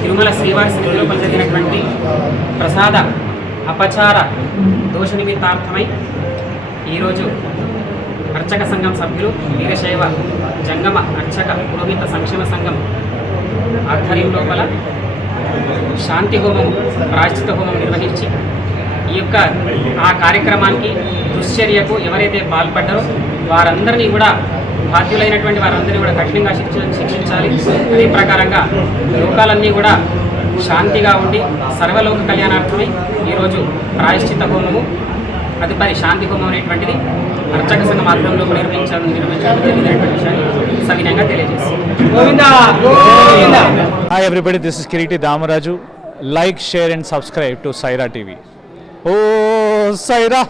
తిరుమల శ్రీవారి సన్నిధిలో కొనసాగినటువంటి ప్రసాద అపచార దోష నిమిత్తార్థమై ఈరోజు అర్చక సంఘం సభ్యులు వీరశైవ జంగమ అర్చక పురోహిత సంక్షేమ సంఘం ఆధ్వర్యం లోపల శాంతి హోమం ప్రాయశ్చిత హోమం నిర్వహించి ఈ యొక్క ఆ కార్యక్రమానికి దుశ్చర్యకు ఎవరైతే పాల్పడ్డారో వారందరినీ కూడా బాధ్యులైనటువంటి వారందరినీ కూడా కఠినంగా శిక్షించాలి. అదే ప్రకారంగా లోకాలన్నీ కూడా శాంతిగా ఉండి సర్వలోక కళ్యాణార్థమై ఈరోజు ప్రాయశ్చిత హోమము తదుపరి శాంతి హోమం అనేటువంటిది అర్చక సంఘం ఆధ్వర్యంలో నిర్వహించడం జరిగినటువంటి విషయాన్ని సవినయంగా తెలియజేస్తుంది. Hi everybody, this is Kiriti Damaraju. Like, share and subscribe to Saira TV. Oh, Saira!